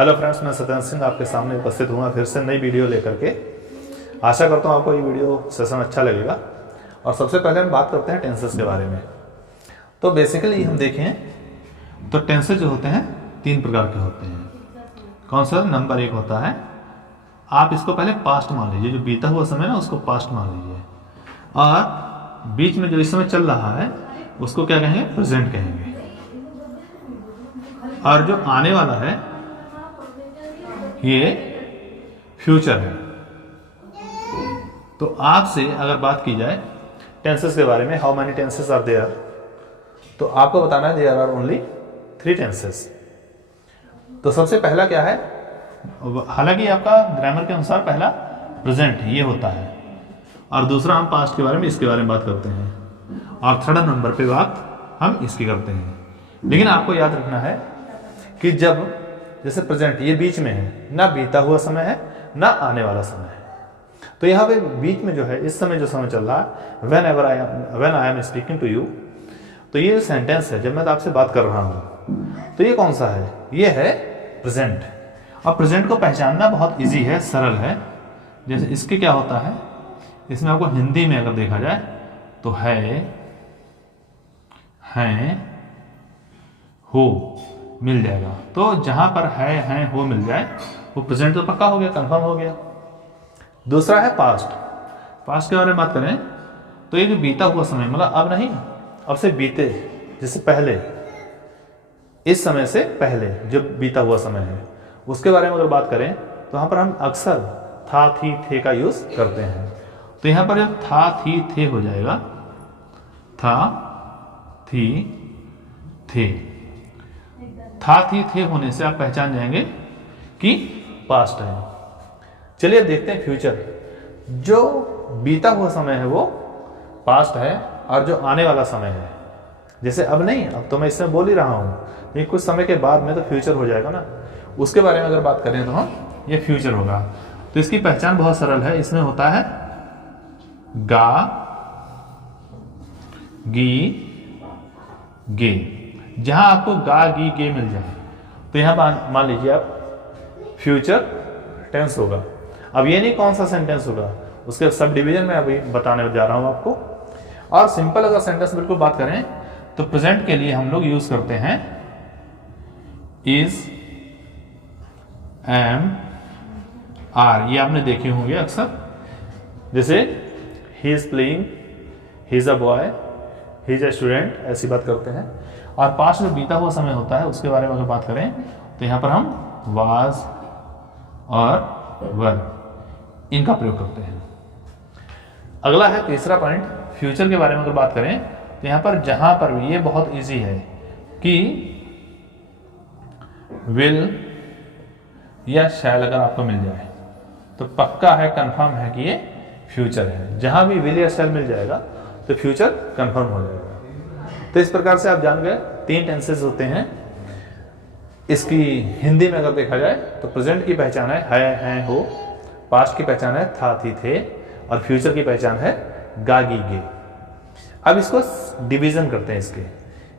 Hello friends, मैं सत्येंद्र सिंह आपके सामने उपस्थित हुआ फिर से नई वीडियो लेकर के। आशा करता हूँ आपको ये वीडियो सेशन अच्छा लगेगा। और सबसे पहले हम बात करते हैं टेंसेस के बारे में। तो बेसिकली हम देखें तो टेंसेस जो होते हैं 3 प्रकार के होते हैं। कौन सा? नंबर 1 होता है, आप इसको पहले पास्ट मान लीजिए, जो बीता हुआ समय ना उसको पास्ट मान लीजिए, और बीच में जो इस समय चल रहा है उसको क्या कहेंगे? प्रेजेंट कहेंगे। और जो आने वाला है ये फ्यूचर है। तो आपसे अगर बात की जाए टेंसेस के बारे में, how many tenses are there, तो आपको बताना है देयर आर ओनली 3 टेंसेस। तो सबसे पहला क्या है? हालांकि आपका ग्रामर के अनुसार पहला प्रेजेंट ये होता है, और दूसरा हम पास्ट के बारे में, इसके बारे में बात करते हैं, और थर्ड नंबर पे बात हम इसकी करते हैं। लेकिन आपको याद रखना है कि जब जैसे प्रेजेंट ये बीच में है, ना बीता हुआ समय है ना आने वाला समय है, तो यहाँ पे बीच में जो है, इस समय जो समय चल रहा है, when I am speaking to you, तो ये जो सेंटेंस है, जब मैं आपसे बात कर रहा हूँ, तो ये कौन सा है? ये है प्रेजेंट। और प्रेजेंट को पहचानना बहुत इजी है, सरल है। जैसे इसके क्या होता है, इसमें आपको हिंदी में अगर देखा जाए तो है, हैं, हो मिल जाएगा। तो जहां पर है, हैं, हो मिल जाए वो प्रेजेंट तो पक्का हो गया, कंफर्म हो गया। दूसरा है पास्ट। पास्ट के बारे में बात करें तो ये जो बीता हुआ समय, मतलब अब नहीं, अब से बीते, जैसे पहले, इस समय से पहले जो बीता हुआ समय है उसके बारे में अगर बात करें तो यहाँ पर हम अक्सर था, थी, थे का यूज करते हैं। तो यहाँ पर जब था, थी, थे हो जाएगा, था, थी, थे। था, थी, थे होने से आप पहचान जाएंगे कि पास्ट है। चलिए देखते हैं फ्यूचर। जो बीता हुआ समय है वो पास्ट है, और जो आने वाला समय है, जैसे अब नहीं, अब तो मैं इसमें बोल ही रहा हूँ, लेकिन कुछ समय के बाद में तो फ्यूचर हो जाएगा ना, उसके बारे में अगर बात करें तो हम ये फ्यूचर होगा। तो इसकी पहचान बहुत सरल है। इसमें होता है गा, गी, गे। जहां आपको गा, गी, गे मिल जाए तो यहां मान लीजिए आप फ्यूचर टेंस होगा। अब ये नहीं कौन सा सेंटेंस होगा, उसके सब डिवीजन में अभी बताने जा रहा हूं आपको। और सिंपल अगर सेंटेंस बिल्कुल बात करें तो प्रेजेंट के लिए हम लोग यूज करते हैं इज, एम, आर। ये आपने देखे होंगे अक्सर, जैसे he is playing, he is a boy, he is a student, ऐसी बात करते हैं। और पास्ट में बीता हुआ समय होता है उसके बारे में अगर बात करें तो यहां पर हम वाज और वर, इनका प्रयोग करते हैं। अगला है तीसरा पॉइंट, फ्यूचर के बारे में अगर बात करें तो यहां पर, जहां पर भी, ये बहुत इजी है कि विल या शैल अगर आपको मिल जाए तो पक्का है, कंफर्म है कि ये फ्यूचर है। जहां भी विल या शैल मिल जाएगा तो फ्यूचर कंफर्म हो जाएगा। तो इस प्रकार से आप जान गए 3 टेंसेस होते हैं। इसकी हिंदी में अगर देखा जाए तो प्रेजेंट की पहचान है, हैं, हो। पास्ट की पहचान है था, थी, थे। और फ्यूचर की पहचान है गा, गी, गे। अब इसको डिवीजन करते हैं।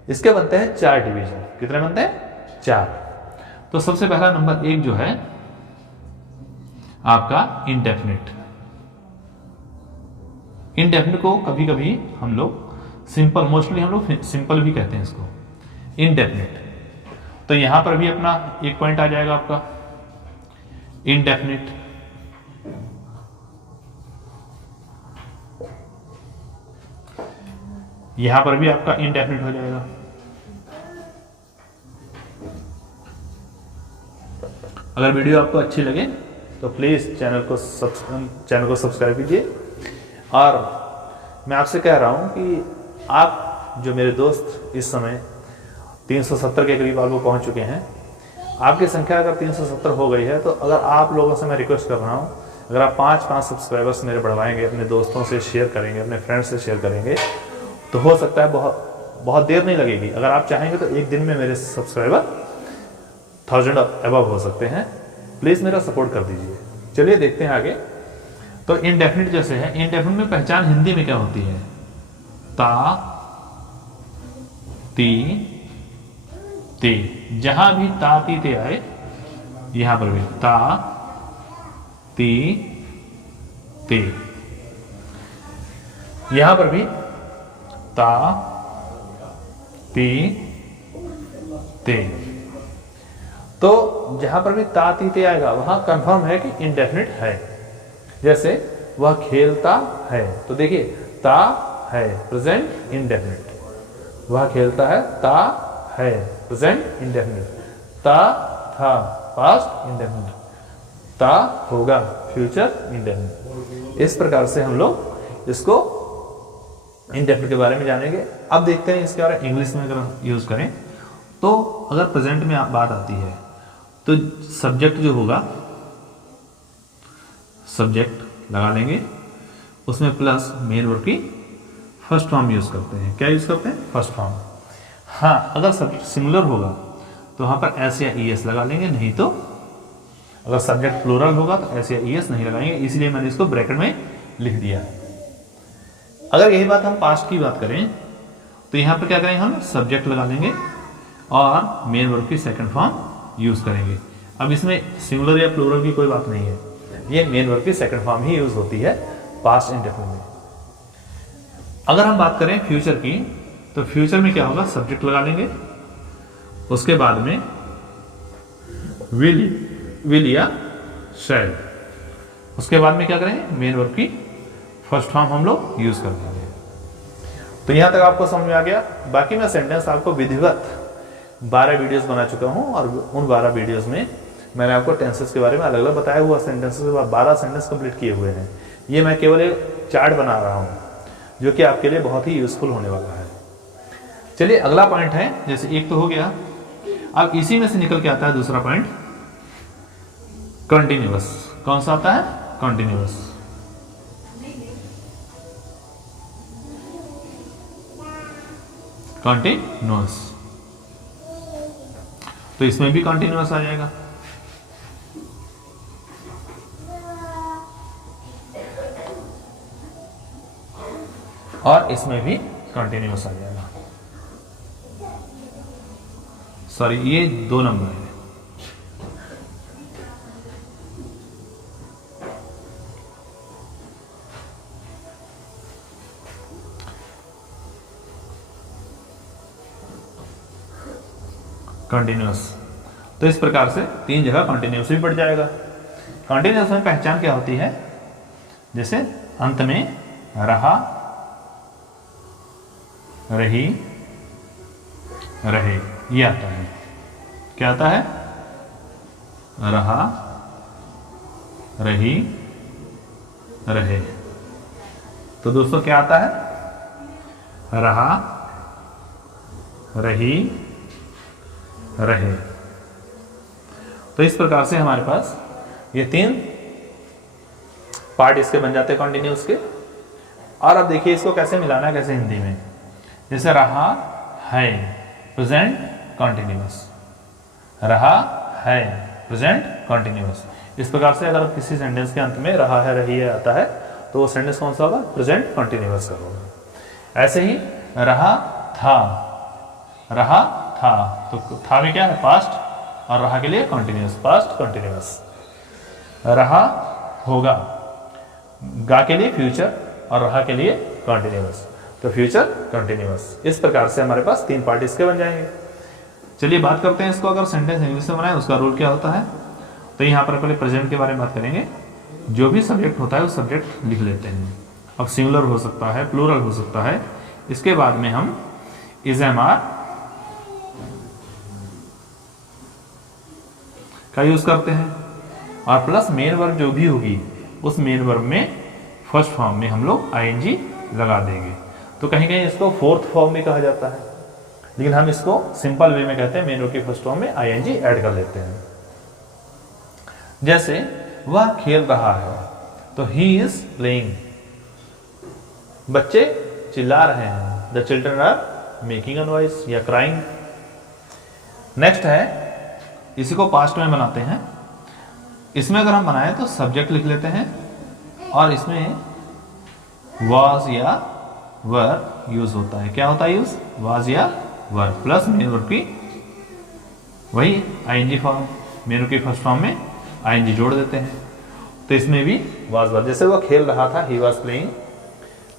इसके बनते हैं 4 डिवीजन। कितने बनते हैं? 4। तो सबसे पहला नंबर 1 जो है आपका इंडेफिनिट। इंडेफिनिट को कभी कभी हम लोग सिंपल, मोस्टली हम लोग सिंपल भी कहते हैं इसको, इंडेफिनिट। तो यहां पर भी अपना एक पॉइंट आ जाएगा आपका इंडेफिनिट। यहां पर भी आपका इंडेफिनिट हो जाएगा। अगर वीडियो आपको अच्छी लगे तो प्लीज़ चैनल को सब्सक्राइब कीजिए। और मैं आपसे कह रहा हूं कि आप जो मेरे दोस्त इस समय 370 के करीब आप लोग पहुंच चुके हैं, आपकी संख्या अगर 370 हो गई है तो अगर आप लोगों से मैं रिक्वेस्ट कर रहा हूं, अगर आप 5 सब्सक्राइबर्स मेरे बढ़वाएंगे, अपने दोस्तों से शेयर करेंगे, अपने फ्रेंड्स से शेयर करेंगे, तो हो सकता है बहुत देर नहीं लगेगी। अगर आप चाहेंगे तो एक दिन में मेरे सब्सक्राइबर 1000 अबव हो सकते हैं। प्लीज़ मेरा सपोर्ट कर दीजिए। चलिए देखते हैं आगे। तो इंडेफिनिट जैसे है, इंडेफिनिट में पहचान हिंदी में क्या होती है? ता, ती, ते। जहां भी ता, ती, ते आए यहां पर भी ता, ती, ते। यहां पर भी ता, ती, ते। तो जहां पर भी ता, ती, ते आएगा वहां कंफर्म है कि इंडेफिनिट है। जैसे वह खेलता है, तो देखिए ता है प्रेजेंट इंडेफिनिट, वह खेलता है, ता है प्रेजेंट इंडेफिनिट, ता था पास्ट इंडेफिनिट, ता होगा फ्यूचर इंडेफिनिट। इस प्रकार से हम लोग इसको इंडेफिनिट के बारे में जानेंगे। अब देखते हैं इसके बारे में इंग्लिश में अगर यूज करें तो अगर प्रेजेंट में बात आती है तो सब्जेक्ट जो होगा, सब्जेक्ट लगा लेंगे, उसमें प्लस मेन वर्ब की फर्स्ट फॉर्म यूज करते हैं। क्या यूज करते हैं? First form. हाँ, अगर सब्जेक्ट सिंगुलर होगा तो वहां पर एस या ईएस लगा लेंगे, नहीं तो अगर सब्जेक्ट प्लूरल होगा तो एस या ईएस नहीं लगाएंगे, इसलिए मैंने इसको ब्रैकेट में लिख दिया। अगर यही बात हम पास्ट की बात करें तो यहां पर क्या करेंगे, हम सब्जेक्ट लगा लेंगे और मेन वर्ब की सेकंड फॉर्म यूज करेंगे। अब इसमें सिंगुलर या प्लूरल की कोई बात नहीं है, ये मेन वर्ब की सेकंड फॉर्म ही यूज होती है पास्ट इंडेफिनिट में। अगर हम बात करें फ्यूचर की तो फ्यूचर में क्या होगा, सब्जेक्ट लगा लेंगे, उसके बाद में विल या शैल, उसके बाद में क्या करेंगे, मेन वर्ब की फर्स्ट फॉर्म हम लोग यूज कर देंगे। तो यहां तक आपको समझ में आ गया। बाकी मैं सेंटेंस आपको विधिवत 12 वीडियोस बना चुका हूं और उन 12 वीडियोस में मैंने आपको टेंसेस के बारे में अलग अलग बताया हुआ, सेंटेंसेस के बाद 12 सेंटेंस कंप्लीट किए हुए हैं। ये मैं केवल एक चार्ट बना रहा हूं जो कि आपके लिए बहुत ही यूजफुल होने वाला है। चलिए अगला पॉइंट है, जैसे एक तो हो गया, अब इसी में से निकल के आता है दूसरा पॉइंट, कंटिन्यूअस। कौन सा आता है? कंटिन्यूअस। कंटिन्यूअस, तो इसमें भी कंटिन्यूअस आ जाएगा। और इसमें भी कंटिन्यूअस आ जाएगा। सॉरी, ये 2 नंबर है। कंटिन्यूअस, तो इस प्रकार से 3 जगह कंटिन्यूअस भी बढ़ जाएगा। कंटिन्यूअस में पहचान क्या होती है, जैसे अंत में रहा, रही, रहे, ये आता है। क्या आता है? रहा, रही, रहे। तो दोस्तों क्या आता है? रहा, रही, रहे। तो इस प्रकार से हमारे पास ये 3 पार्ट इसके बन जाते हैं कंटिन्यूअस के। और अब देखिए इसको कैसे मिलाना है, कैसे हिंदी में, जैसे रहा है प्रेजेंट कंटिन्यूअस, रहा है प्रेजेंट कंटिन्यूअस। इस प्रकार से अगर किसी सेंटेंस के अंत में रहा है, रही है आता है तो वो सेंटेंस कौन सा होगा? प्रेजेंट कंटिन्यूअस का होगा। ऐसे ही रहा था, रहा था, तो था में क्या है? पास्ट, और रहा के लिए कंटिन्यूअस, पास्ट कंटिन्यूअस। रहा होगा, गा के लिए फ्यूचर और रहा के लिए कंटिन्यूअस, तो फ्यूचर कंटिन्यूअस। इस प्रकार से हमारे पास 3 पार्ट इसके बन जाएंगे। चलिए बात करते हैं इसको, अगर सेंटेंस इंग्लिश में बनाए उसका रूल क्या होता है। तो यहाँ पर पहले प्रेजेंट के बारे में बात करेंगे। जो भी सब्जेक्ट होता है वो सब्जेक्ट लिख लेते हैं। अब सिंगुलर हो सकता है, प्लूरल हो सकता है। इसके बाद में हम इज, एम, आर का यूज करते हैं और प्लस मेन वर्ब जो भी होगी उस मेन वर्ब में फर्स्ट फॉर्म में हम लोग आईएनजी लगा देंगे। तो कहीं कहीं इसको फोर्थ फॉर्म में कहा जाता है, लेकिन हम इसको सिंपल वे में कहते हैं, मेन वर्ब की फर्स्ट फॉर्म में आईएनजी ऐड कर लेते हैं। जैसे वह खेल रहा है तो ही इज प्लेइंग, बच्चे चिल्ला रहे हैं, the children are making a noise या क्राइंग। नेक्स्ट है, इसी को पास्ट में बनाते हैं। इसमें अगर हम बनाएं तो सब्जेक्ट लिख लेते हैं और इसमें वाज या वर यूज होता है। क्या होता है यूज? वाज या वर प्लस मेन वर्ब की वही आईएनजी फॉर्म। मेन वर्ब की फर्स्ट फॉर्म में आईएनजी जोड़ देते हैं। तो इसमें भी वाज वर्ब, जैसे वो खेल रहा था, ही वॉज प्लेइंग,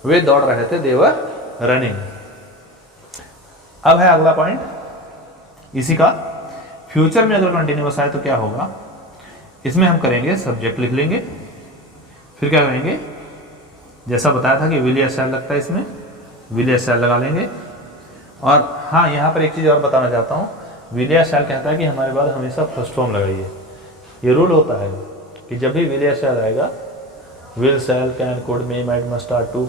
वे दौड़ रहे थे, दे वर रनिंग। अब है अगला पॉइंट इसी का, फ्यूचर में अगर कंटिन्यूअस आए तो क्या होगा। इसमें हम करेंगे सब्जेक्ट लिख लेंगे, फिर क्या करेंगे, जैसा बताया था कि विल या शैल लगता है, इसमें विल या शैल लगा लेंगे। और हाँ, यहाँ पर एक चीज़ और बताना चाहता हूँ, विल या शैल कहता है कि हमारे बाद हमेशा फर्स्ट फॉर्म लगाइए। ये रूल होता है कि जब भी विल या शैल आएगा, will, shall, can, could, may, might, must, are, to,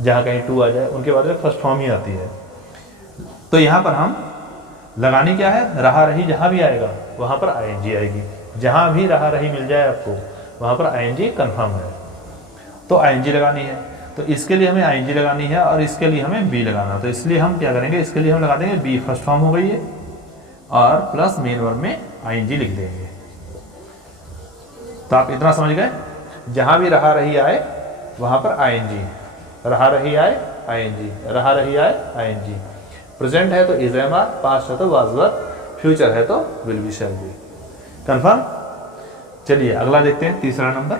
जहाँ कहीं टू आ जाए उनके बाद में फर्स्ट फॉर्म ही आती है। तो यहाँ पर हम लगानी क्या है, रहा रही, जहाँ भी आएगा वहाँ पर आईएनजी आएगी। जहाँ भी रहा रही मिल जाए आपको वहाँ पर आईएनजी कंफर्म है, तो आईएनजी लगानी है। तो इसके लिए हमें आईएनजी लगानी है और इसके लिए हमें बी लगाना। तो इसलिए हम क्या करेंगे, इसके लिए हम लगा देंगे बी, फर्स्ट फॉर्म हो गई है, और प्लस मेन वर्ब में आईएनजी लिख देंगे। तो आप इतना समझ गए, जहाँ भी रहा रही आए वहाँ पर आईएनजी, रहा रही आए आईएनजी, रहा रही आए आईएनजी। प्रेजेंट है तो इज, एम, आर, पास्ट है तो वाज वर, फ्यूचर है तो will be, shall be. Confirm. चलिए अगला देखते हैं, तीसरा नंबर।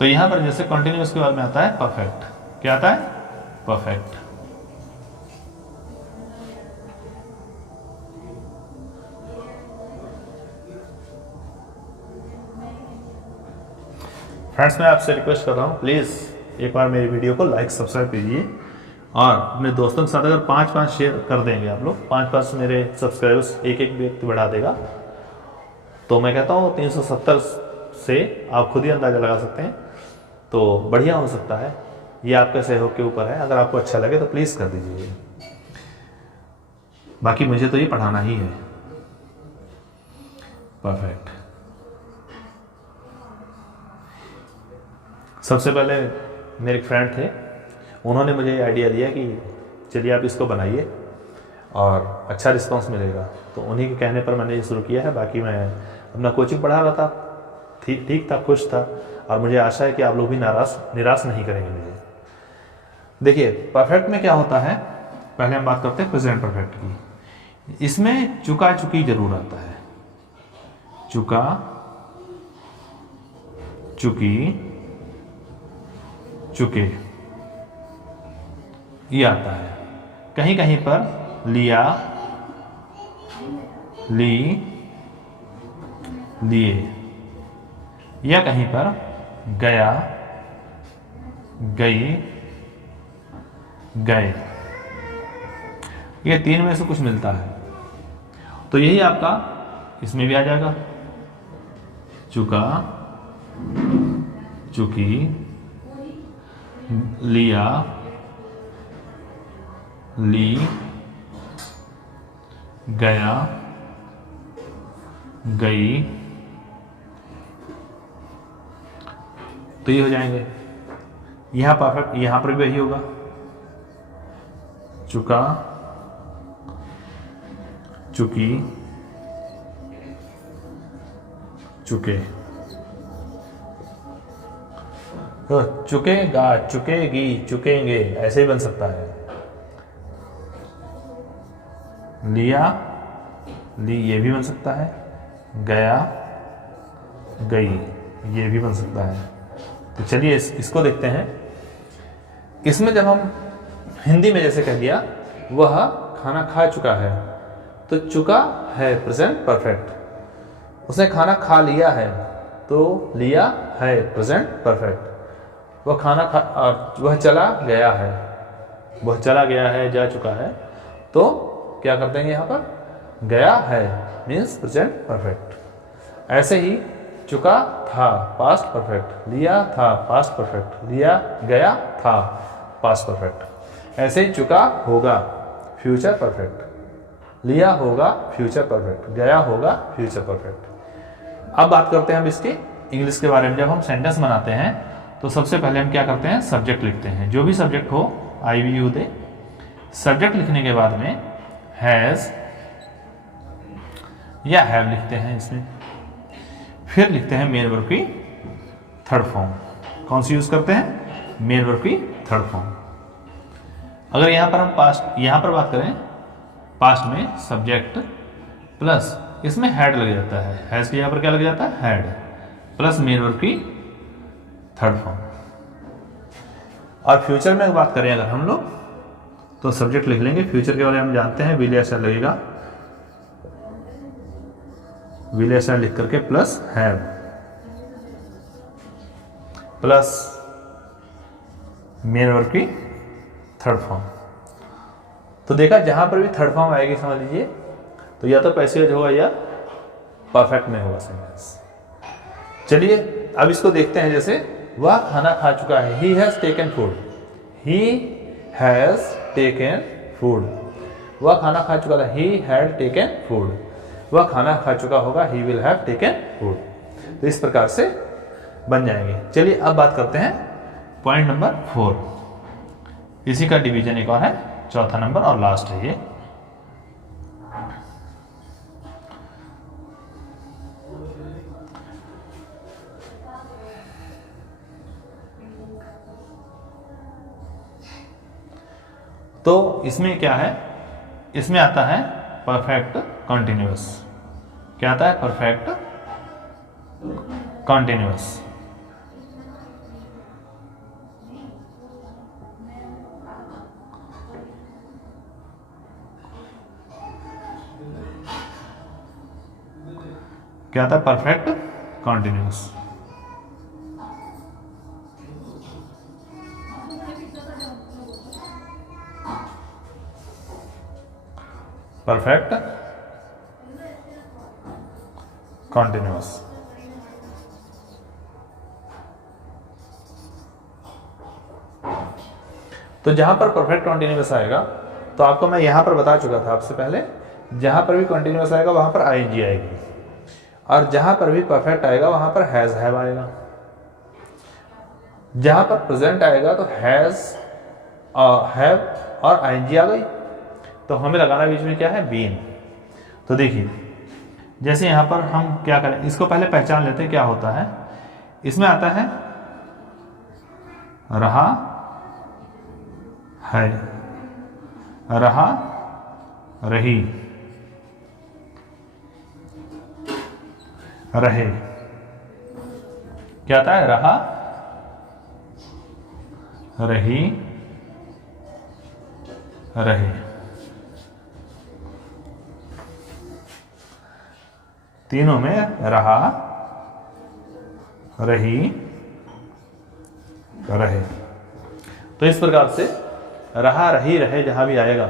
तो यहां पर जैसे कंटिन्यूअस के बाद में आता है परफेक्ट। क्या आता है, परफेक्ट। फ्रेंड्स, मैं आपसे रिक्वेस्ट कर रहा हूँ, प्लीज़ एक बार मेरी वीडियो को लाइक सब्सक्राइब कीजिए और अपने दोस्तों के साथ अगर 5-5 शेयर कर देंगे आप लोग, 5-5 मेरे सब्सक्राइबर्स एक व्यक्ति बढ़ा देगा, तो मैं कहता हूँ 370 से आप खुद ही अंदाज़ा लगा सकते हैं, तो बढ़िया हो सकता है। ये आपके सहयोग के ऊपर है, अगर आपको अच्छा लगे तो प्लीज़ कर दीजिए। बाकी मुझे तो ये पढ़ाना ही है। परफेक्ट। सबसे पहले मेरे एक फ्रेंड थे, उन्होंने मुझे आइडिया दिया कि चलिए आप इसको बनाइए और अच्छा रिस्पांस मिलेगा, तो उन्हीं के कहने पर मैंने ये शुरू किया है। बाकी मैं अपना कोचिंग पढ़ा रहा था, ठीक था, खुश था, और मुझे आशा है कि आप लोग भी निराश नहीं करेंगे मुझे। देखिए परफेक्ट में क्या होता है, पहले हम बात करते हैं प्रेजेंट परफेक्ट की। इसमें चुका चुकी जरूर आता है, चुका चुकी चुके ये आता है। कहीं कहीं पर लिया, ली, लिए, या कहीं पर गया, गई, गए। ये तीन में से कुछ मिलता है, तो यही आपका इसमें भी आ जाएगा। चुका, चुकी, लिया, ली, गया, गई, तो ये हो जाएंगे। यहां परफेक्ट, यहां पर भी वही होगा, चुका, चुकी, चुके। तो चुकेगा, चुकेगी, चुकेंगे, ऐसे ही बन सकता है। लिया, ली, ये भी बन सकता है। गया, गई, ये भी बन सकता है। तो चलिए इसको देखते हैं। इसमें जब हम हिंदी में जैसे कह दिया वह खाना खा चुका है, तो चुका है प्रेजेंट परफेक्ट। उसने खाना खा लिया है, तो लिया है प्रेजेंट परफेक्ट। वह खाना खा, वह चला गया है, वह चला गया है, जा चुका है, तो क्या कर देंगे यहाँ पर, गया है मीन्स प्रेजेंट परफेक्ट। ऐसे ही चुका था पास्ट परफेक्ट, लिया था पास्ट परफेक्ट, लिया गया था पास्ट परफेक्ट। ऐसे ही चुका होगा फ्यूचर परफेक्ट, लिया होगा फ्यूचर परफेक्ट, गया होगा फ्यूचर परफेक्ट। अब बात करते हैं हम इसके इंग्लिश के बारे में। जब हम सेंटेंस बनाते हैं तो सबसे पहले हम क्या करते हैं, सब्जेक्ट लिखते हैं। जो भी सब्जेक्ट हो, आई वी यू दे। सब्जेक्ट लिखने के बाद में हैज या हैव लिखते हैं इसमें। फिर लिखते हैं मेन वर्ब की थर्ड फॉर्म। कौन सी यूज करते हैं, मेन वर्ब की थर्ड फॉर्म। अगर यहाँ पर हम यहाँ पर बात करें पास्ट में सब्जेक्ट प्लस इसमें हैड लग जाता है, हैज की जगह पर क्या लग जाता है, हैड, प्लस मेन वर्ब की थर्ड फॉर्म। और फ्यूचर में बात करें अगर हम लोग तो सब्जेक्ट लिख लेंगे, फ्यूचर के बारे में हम जानते हैं विल या शैल लगेगा, विल या शैल लिख करके plus have plus main verb की थर्ड फॉर्म। तो देखा जहां पर भी थर्ड फॉर्म आएगी समझ लीजिए तो या तो पैसिव होगा या परफेक्ट में होगा सेंटेंस। चलिए अब इसको देखते हैं, जैसे वह खाना खा चुका है, he has taken food, he has taken food, वह खाना खा चुका था, ही हैड टेकन फूड, वह खाना खा चुका होगा, he will have taken food. तो इस प्रकार से बन जाएंगे। चलिए अब बात करते हैं पॉइंट नंबर 4, इसी का डिवीजन एक और है, चौथा नंबर और लास्ट है ये। तो इसमें क्या है, इसमें आता है परफेक्ट कॉन्टिन्यूअस। क्या आता है, परफेक्ट कॉन्टिन्यूअस। क्या आता है, परफेक्ट कॉन्टिन्यूअस। Perfect continuous. तो जहां पर परफेक्ट कॉन्टिन्यूअस आएगा तो आपको मैं यहां पर बता चुका था आपसे पहले, जहां पर भी कॉन्टिन्यूअस आएगा वहां पर आईएनजी आएगी, और जहां पर भी परफेक्ट आएगा वहां पर हैज हैव आएगा। जहां पर प्रेजेंट आएगा तो हैज हैव और आईएनजी आ गई, तो हमें लगाना बीच में क्या है, बीन। तो देखिए जैसे यहां पर हम क्या करें, इसको पहले पहचान लेते हैं क्या होता है। इसमें आता है रहा है, रहा रही, रहे। क्या आता है, रहा रही रहे। तीनों में रहा रही रहे। तो इस प्रकार से रहा रही रहे जहां भी आएगा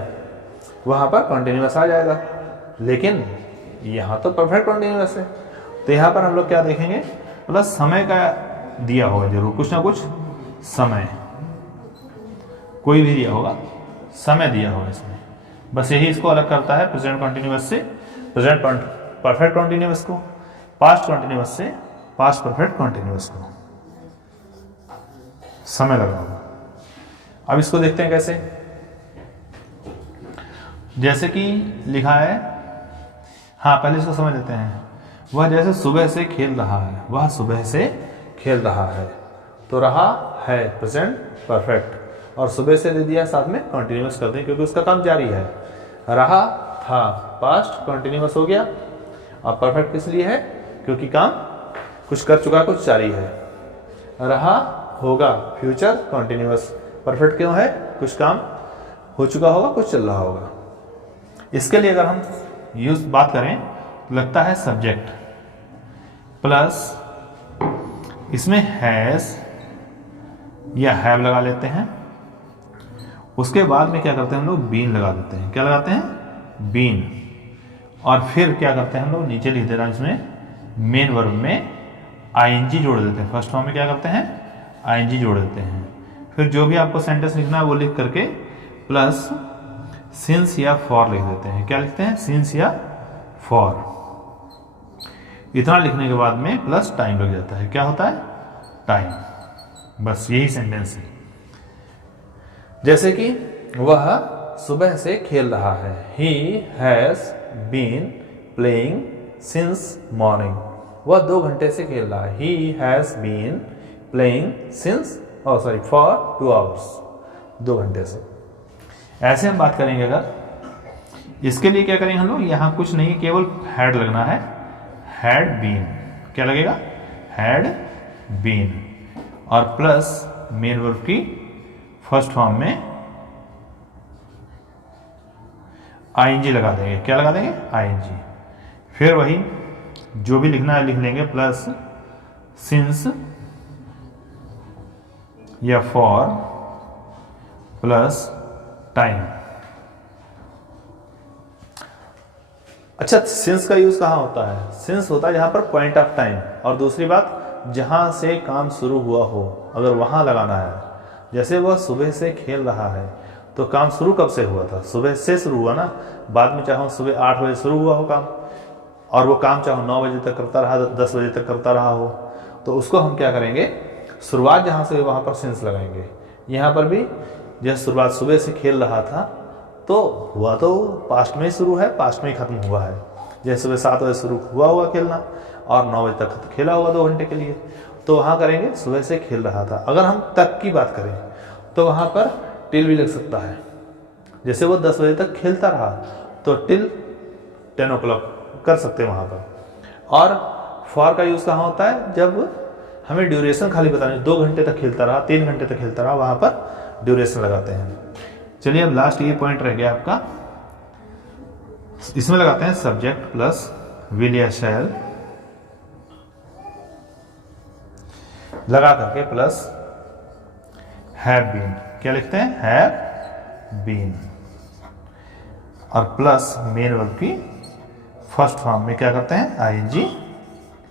वहां पर कॉन्टिन्यूअस आ जाएगा, लेकिन यहां तो परफेक्ट कॉन्टिन्यूअस है। तो यहां पर हम लोग क्या देखेंगे, प्लस समय का दिया होगा जरूर, कुछ ना कुछ समय, कोई भी दिया होगा, समय दिया होगा इसमें। बस यही इसको अलग करता है प्रेजेंट कॉन्टिन्यूअस से, प्रेजेंट परफेक्ट कॉन्टिन्यूअस को, पास्ट कॉन्टिन्यूअस से पास्ट परफेक्ट कॉन्टिन्यूअस को समय लगा होगा। अब इसको देखते हैं कैसे, जैसे कि लिखा है, हाँ पहले इसको समझ लेते हैं। वह जैसे सुबह से खेल रहा है, वह सुबह से खेल रहा है, तो रहा है प्रेजेंट परफेक्ट, और सुबह से दे दिया साथ में कॉन्टिन्यूअस कर दें क्योंकि उसका काम जारी है। रहा था पास्ट कॉन्टिन्यूअस हो गया, और परफेक्ट किस लिए है, क्योंकि काम कुछ कर चुका, कुछ जारी है। रहा होगा फ्यूचर कॉन्टिन्यूअस, परफेक्ट क्यों है, कुछ काम हो चुका होगा, कुछ चल रहा होगा। इसके लिए अगर हम यूज बात करें तो लगता है सब्जेक्ट प्लस इसमें हैज या हैव लगा लेते हैं, उसके बाद में क्या करते हैं हम लोग, बीन लगा देते हैं। क्या लगाते हैं, बीन। और फिर क्या करते हैं हम लोग, नीचे लिख दे रहा हूं इसमें, मेन वर्ब में आईएनजी जोड़ देते हैं। फर्स्ट फॉर्म में क्या करते हैं, आईएनजी जोड़ देते हैं। फिर जो भी आपको सेंटेंस लिखना है वो लिख करके प्लस सिंस या फॉर लिख देते हैं। क्या लिखते हैं, सिंस या फॉर। इतना लिखने के बाद में प्लस टाइम लग जाता है। क्या होता है, टाइम। बस यही सेंटेंस है। जैसे कि वह सुबह से खेल रहा है, he has been playing since morning. वह 2 घंटे से खेल रहा है, he has been playing since for 2 hours, 2 घंटे से। ऐसे हम बात करेंगे अगर, इसके लिए क्या करेंगे हम लोग, यहाँ कुछ नहीं केवल हैड लगना है, हैड बीन, क्या लगेगा, हैड बीन, और प्लस मेन वर्ब की फर्स्ट फॉर्म में आईएनजी लगा देंगे, क्या लगा देंगे, आईएनजी। फिर वही जो भी लिखना है लिख लेंगे, प्लस सिंस या फॉर प्लस टाइम। अच्छा, सिंस का यूज कहाँ होता है, सिंस होता है जहां पर पॉइंट ऑफ टाइम, और दूसरी बात जहां से काम शुरू हुआ हो अगर वहां लगाना है। जैसे वह सुबह से खेल रहा है तो काम शुरू कब से हुआ था, सुबह से शुरू हुआ ना, बाद में चाहे सुबह 8 बजे शुरू हुआ हो काम, और वो काम चाहे 9 बजे तक करता रहा, 10 बजे तक करता रहा हो, तो उसको हम क्या करेंगे, शुरुआत जहाँ से वहाँ पर सिंस लगाएंगे। यहाँ पर भी जैसे शुरुआत सुबह से खेल रहा था तो हुआ तो पास्ट में ही शुरू है, पास्ट में ही खत्म हुआ है। जैसे सुबह 7 बजे शुरू हुआ होगा खेलना और 9 बजे तक खेला होगा 2 घंटे के लिए, तो वहाँ करेंगे सुबह से खेल रहा था। अगर हम तक की बात करें तो वहाँ पर टिल भी लग सकता है, जैसे वो 10 बजे तक खेलता रहा तो टिल 10 o'clock कर सकते हैं वहाँ पर। और फॉर का यूज़ कहाँ होता है, जब हमें ड्यूरेशन खाली बतानी, 2 घंटे तक खेलता रहा, 3 घंटे तक खेलता रहा, वहाँ पर ड्यूरेशन लगाते हैं। चलिए अब लास्ट ये पॉइंट रह गया आपका, इसमें लगाते हैं सब्जेक्ट प्लस विल या शैल लगा करके प्लस हैव बीन, क्या लिखते हैं, हैव बीन, और प्लस मेन वर्ब की फर्स्ट फॉर्म में क्या करते हैं, आईएनजी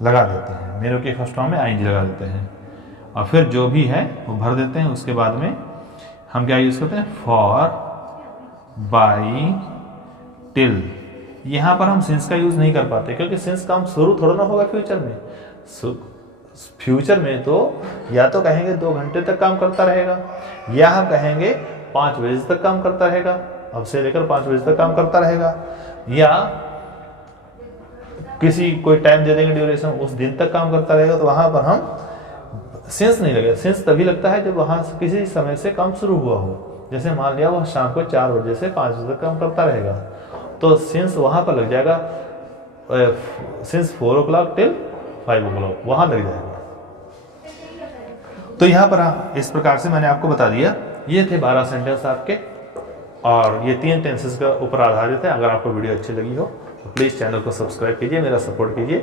लगा देते हैं, मेन वर्ब की फर्स्ट फॉर्म में आईएनजी लगा देते हैं, और फिर जो भी है वो भर देते हैं। उसके बाद में हम क्या यूज़ करते हैं, फॉर, बाई, टिल। यहाँ पर हम सिंस का यूज़ नहीं कर पाते क्योंकि सिंस का हम शुरू थोड़ा ना होगा फ्यूचर में। फ्यूचर में तो या तो कहेंगे 2 घंटे तक काम करता रहेगा, या हम कहेंगे 5 बजे तक काम करता रहेगा, अब से लेकर 5 बजे तक काम करता रहेगा, या किसी कोई टाइम दे देंगे ड्यूरेशन, उस दिन तक काम करता रहेगा। तो वहाँ पर हम सेंस नहीं लगेगा। सेंस तभी लगता है जब वहाँ से किसी समय से काम शुरू हुआ हो। जैसे मान लिया वह शाम को 4 बजे से 5 बजे तक काम करता रहेगा, तो सेंस वहाँ पर लग जाएगा, सिंस 4 o'clock टिल 5 o'clock वहाँ लग जाएगा। तो यहाँ पर इस प्रकार से मैंने आपको बता दिया, ये थे 12 सेंटेंस आपके, और ये 3 टेंसेस का ऊपर आधारित है। अगर आपको वीडियो अच्छी लगी हो तो प्लीज़ चैनल को सब्सक्राइब कीजिए, मेरा सपोर्ट कीजिए।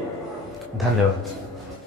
धन्यवाद।